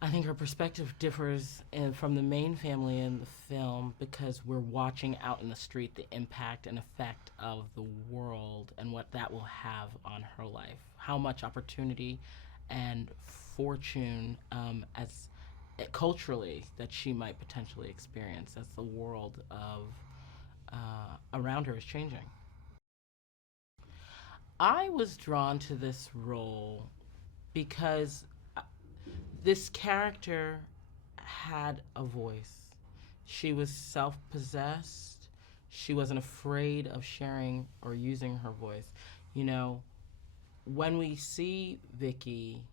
I think her perspective differs from the main family in the film because we're watching out in the street the impact and effect of the world and what that will have on her life. How much opportunity and fortune as culturally that she might potentially experience as the world of around her is changing. I was drawn to this role because this character had a voice. She was self-possessed. She wasn't afraid of sharing or using her voice. You know, when we see Vicky,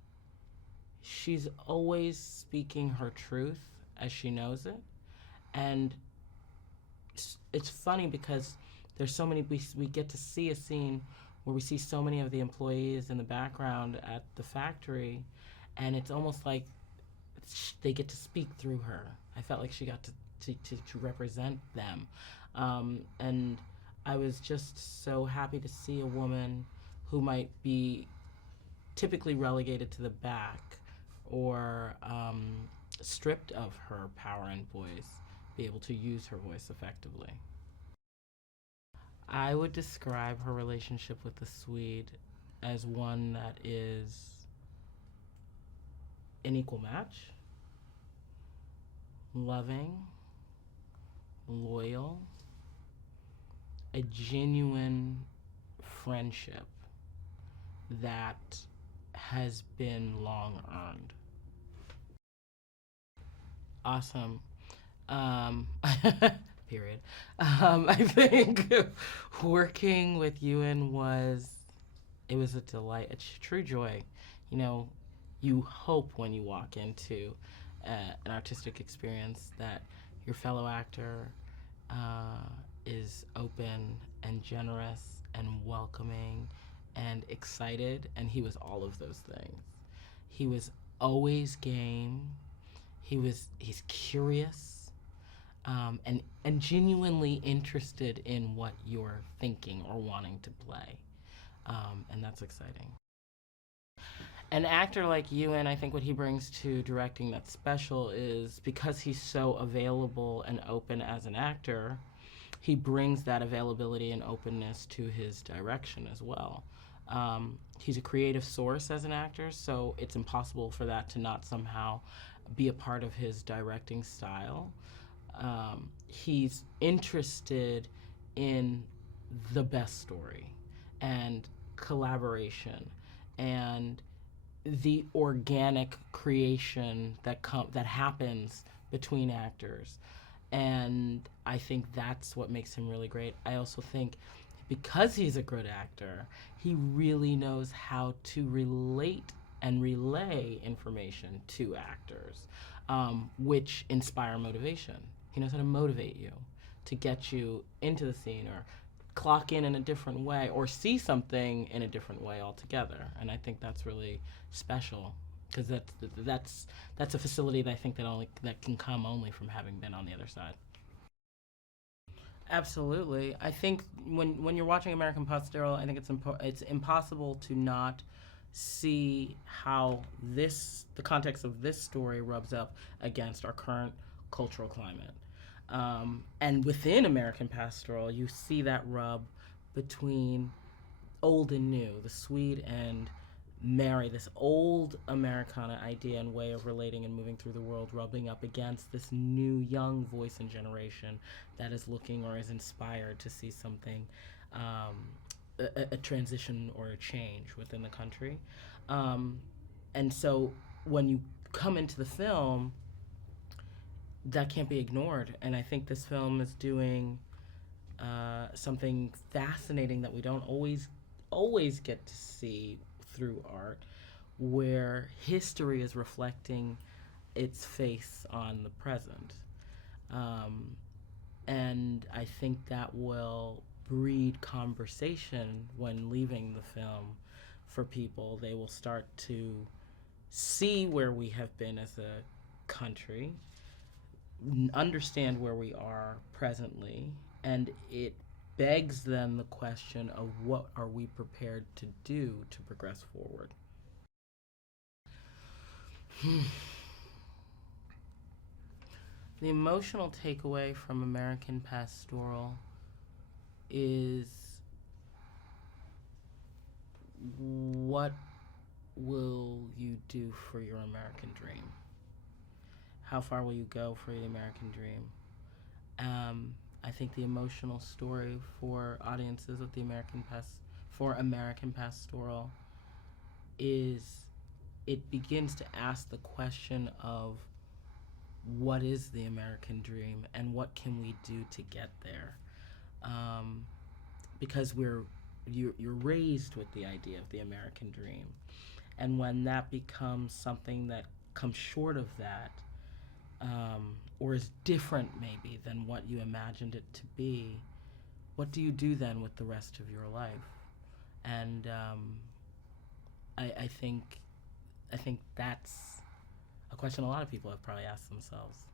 she's always speaking her truth as she knows it. And it's funny because there's so many, we get to see a scene where we see so many of the employees in the background at the factory, and it's almost like they get to speak through her. I felt like she got to represent them. And I was just so happy to see a woman who might be typically relegated to the back or stripped of her power and voice, be able to use her voice effectively. I would describe her relationship with the Swede as one that is an equal match, loving, loyal, a genuine friendship that has been long earned. Awesome. Period. I think working with Ewan it was a delight, a true joy. You know, you hope when you walk into an artistic experience that your fellow actor is open and generous and welcoming and excited, and he was all of those things. He was always game. He's curious, and genuinely interested in what you're thinking or wanting to play, and that's exciting. An actor like Ewan, I think what he brings to directing that's special is because he's so available and open as an actor, he brings that availability and openness to his direction as well. He's a creative source as an actor, so it's impossible for that to not somehow be a part of his directing style. He's interested in the best story and collaboration and the organic creation that happens between actors. And I think that's what makes him really great. I also think because he's a good actor, he really knows how to relate and relay information to actors, which inspire motivation. He knows how to motivate you, to get you into the scene or clock in a different way or see something in a different way altogether. And I think that's really special because that's a facility that I think that can come only from having been on the other side. Absolutely. I think when you're watching American Pastoral, I think it's impossible to not see how the context of this story rubs up against our current cultural climate. And within American Pastoral, you see that rub between old and new, the Swede and Mary, this old Americana idea and way of relating and moving through the world, rubbing up against this new young voice and generation that is looking or is inspired to see something, a transition or a change within the country. And so when you come into the film, that can't be ignored. And I think this film is doing something fascinating that we don't always get to see through art, where history is reflecting its face on the present. And I think that will breed conversation when leaving the film for people. They will start to see where we have been as a country, understand where we are presently, and it begs then the question of what are we prepared to do to progress forward. The emotional takeaway from American Pastoral is, what will you do for your American dream? How far will you go for the American dream? I think the emotional story for audiences with for American Pastoral is, it begins to ask the question of, what is the American dream and what can we do to get there? Because you're raised with the idea of the American dream, and when that becomes something that comes short of that, or is different maybe than what you imagined it to be, what do you do then with the rest of your life? And I think that's a question a lot of people have probably asked themselves.